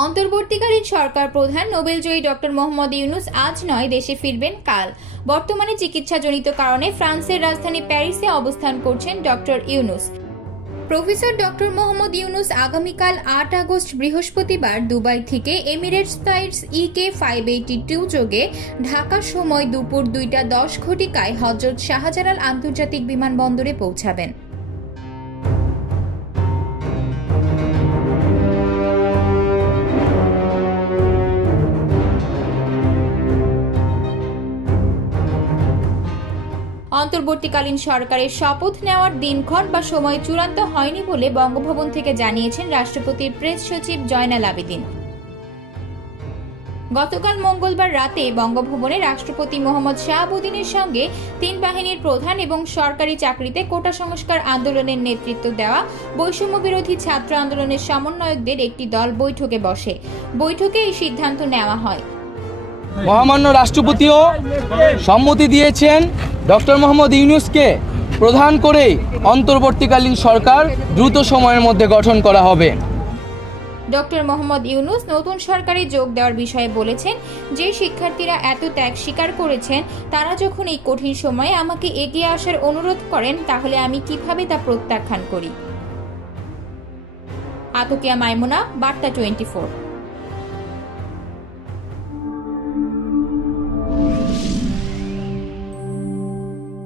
অন্তর্বর্তীকালীন সরকার প্রধান নোবেলজয়ী ডক্টর মোহাম্মদ ইউনুস আজ নয় দেশে ফিরবেন কাল। বর্তমানে চিকিৎসাজনিত কারণে ফ্রান্সের রাজধানী প্যারিসে অবস্থান করছেন doctor Yunus. Professor doctor Mohammad Yunus আগামীকাল ৮ আগস্ট বৃহস্পতিবার দুবাই থেকে এমিরেটস ফ্লাইটস EK582 যোগে ঢাকা সময় দুপুর ২টা ১০ ঘটিকায় হযরত শাহজালাল আন্তর্জাতিক বিমানবন্দরে পৌঁছাবেন। অন্তর্বর্তীকালীন সরকারের শপথ নেওয়ার দিনক্ষণ বা সময় চূড়ান্ত হয়নি বলে বঙ্গভবন থেকে জানিয়েছেন রাষ্ট্রপতির প্রেস সচিব জয়নাল আবেদিন। গতকাল মঙ্গলবার রাতে বঙ্গভবনে রাষ্ট্রপতি মোহাম্মদ শাহাবুদ্দিনের সঙ্গে ৩ বাহিনীর প্রধান এবং সরকারি চাকরিতে কোটা সংস্কার আন্দোলনের নেতৃত্ব দেওয়া বৈষম্য বিরোধী ছাত্র আন্দোলনের সমন্বয়কদের একটি দল বৈঠকে বসে। বৈঠকে এই সিদ্ধান্ত নেওয়া হয়। মহামান্য রাষ্ট্রপতিও সম্মতি দিয়েছেন ডক্টর মোহাম্মদ ইউনুসকে প্রধান করেই অন্তর্বর্তীকালীন সরকার দ্রুত সময়ের মধ্যে গঠন করা হবে। ডক্টর মোহাম্মদ ইউনুস নতুন সরকারে যোগ দেওয়ার বিষয়ে বলেছেন, যে শিক্ষার্থীরা এত ত্যাগ স্বীকার করেছেন তারা যখন এই কঠিন সময়ে আমাকে এগিয়ে আসার অনুরোধ করেন তাহলে আমি কিভাবে তা প্রত্যাখ্যান করি। আতকিয়া মাইমুনা, বার্তা 24।